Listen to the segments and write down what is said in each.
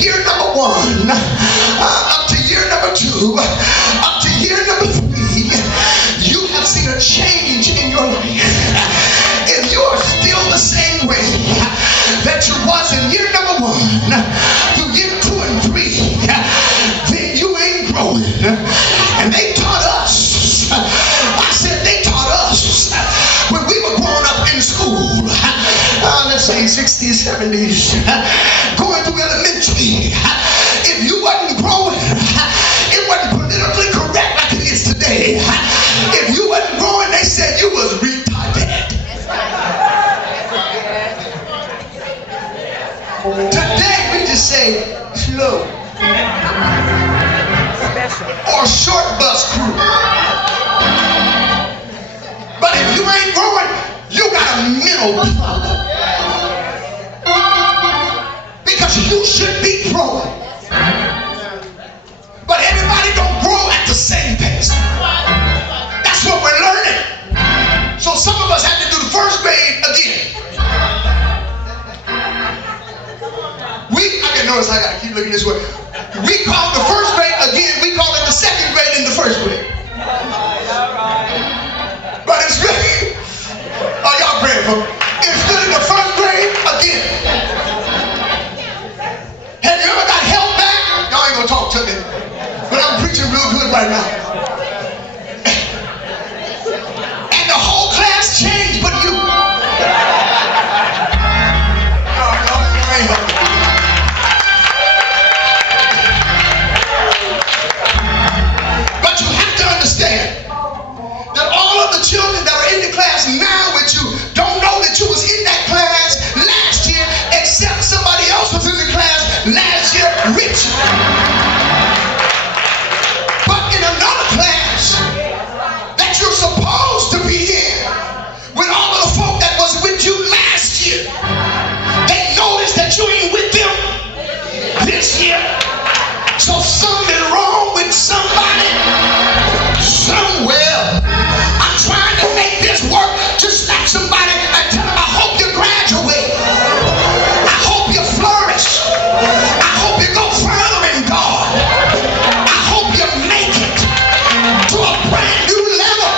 year number 1, up to year number 2, up to year number 3, you have seen a change in your life. If you are still the same way that you was in year number 1 through year 2 and 3, then you ain't growing. And they taught us, I said they taught us when we were growing up in school, let's say 60s, 70s, going through elementary. If you wasn't growing, it wasn't politically correct like it is today. If you wasn't growing, they said you was retarded. Today we just say slow or short bus crew. But if you ain't growing, you got a mental problem. Because you should be growing. But everybody don't grow at the same pace. That's what we're learning. So some of us have to do the first grade again. I can notice I gotta keep looking this way. We call the first grade again, we call it the second grade in the first grade. But it's really, oh y'all praying for me. It's really the first grade again. Have you ever got held back? Y'all ain't gonna talk to me. But I'm preaching real good right now. And the whole class changed but you. Children that are in the class now with you don't know that you was in that class last year, except somebody else was in the class last year with you. But in another class that you're supposed to be in, with all of the folk that was with you last year, they noticed that you ain't with them this year. So something wrong with somebody somewhere. Trying to make this work, just like somebody and tell them, I hope you graduate. I hope you flourish. I hope you go further in God. I hope you make it to a brand new level.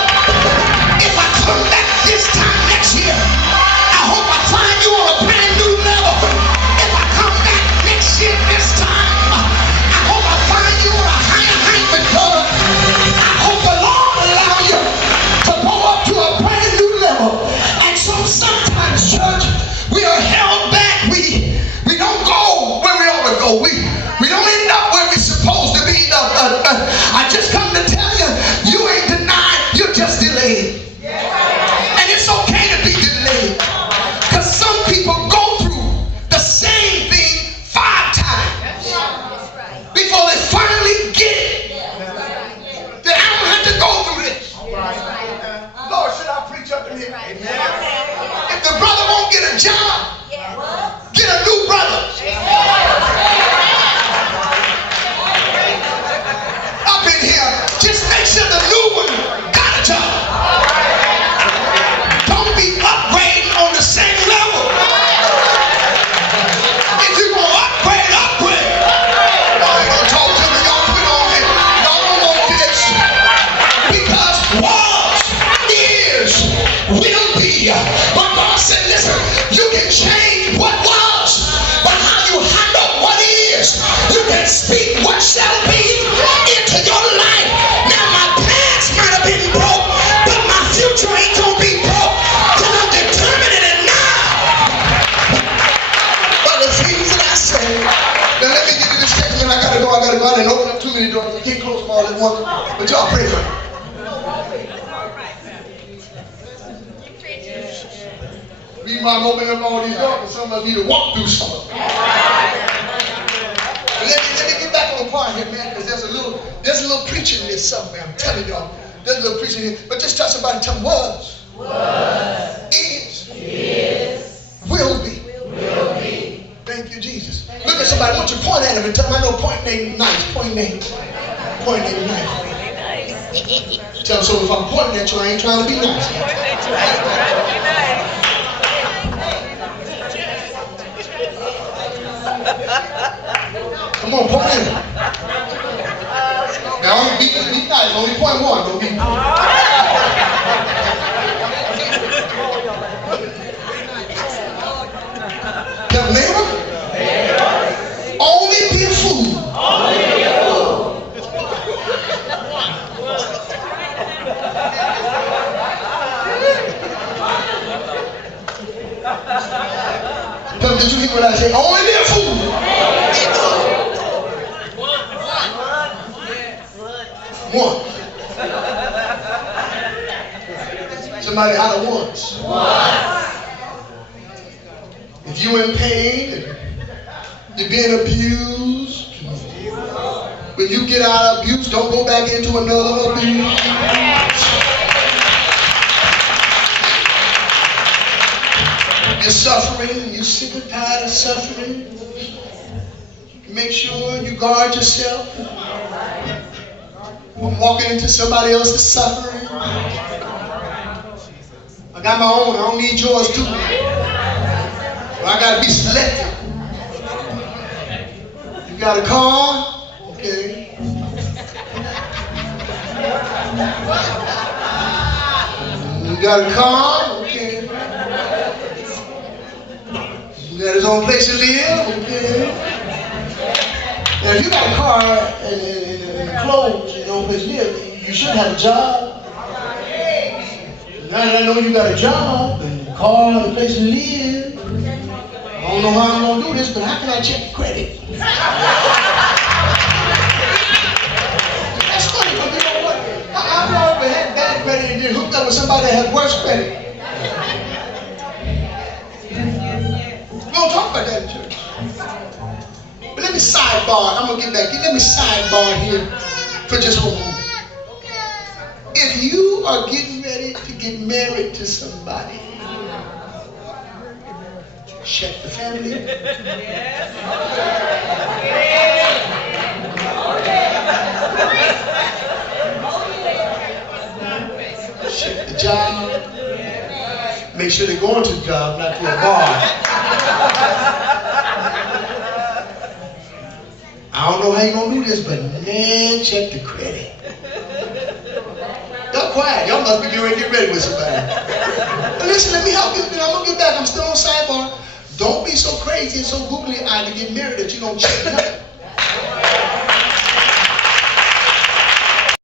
If I come back this time next year, I hope I find you on a brand new level. If I come back next year this time, I hope I find you on a higher height with God. I hope the Lord allow you to go up to a brand new level. And so sometimes, church, we are held back. We don't go where we ought to go. We don't end up where we're supposed to be. I just come to tell you, you ain't denied, you're just delayed. And it's okay to be delayed. Because some people go through the same thing 5 times before they finally get it. That I don't have to go through this. Lord, should I preach up in here? If the brother won't get a job, get a new brother. Up in here, just make sure the new one got a job. Don't be upgrading on the same level. If you're going to upgrade. Y'all ain't going to talk to me. Y'all quit on it. Y'all don't want this. Because will be. But God said, listen, you can change what was, but how you handle what is, you can speak what shall be into your life. Now my past might have been broke, but my future ain't gonna be broke till I'm determining it now. But the things that I say, now let me get to this text, and I gotta go. I didn't open up too many doors. We can't close them all at once. But y'all pray for me. Reason why I'm opening up all these doors, because some of you need to walk through some of them. Let me get back on the part here, man, because there's a little preaching in this somewhere. I'm telling y'all, there's a little preaching here. But just tell somebody, tell them was, is, will be. Thank you, Jesus. Look at somebody, I want you to point at him and tell them, I know pointing ain't nice. Pointing ain't nice. Tell them, so if I'm pointing at you, I ain't trying to be nice. Come on, point in. Now, be nice. Only point one. Don't be. Tell the neighbor. Only be a fool. Only be a fool. Tell them, did you hear what I said? Only be a fool. One. Somebody out of once. If you're in pain and you're being abused, when you get out of abuse, don't go back into another abuse. You're suffering, you're sick and tired of suffering. Make sure you guard yourself from walking into somebody else's suffering. I got my own, I don't need yours too. But I gotta be selective. You got a car? Okay. You got a car? Okay. You got his own place to live? Okay. Now if you got a car and clothes and no place to live, you should have a job. Now that I know you got a job and a car and a place to live, I don't know how I'm going to do this, but how can I check your credit? That's funny, but you know what? I've never had bad credit and then hooked up with somebody that had worse credit. We don't talk about that in church. But let me sidebar. I'm going to get back. Let me sidebar here for just one moment. If you are getting ready to get married to somebody, check the family. Check the job. Make sure they're going to the job, not to a bar. I don't know how you're going to do this, but man, check the credit. Y'all quiet. Y'all must be getting ready to get ready with somebody. But listen, let me help you. I'm going to get back. I'm still on sidebar. Don't be so crazy and so googly-eyed to get married that you don't check nothing.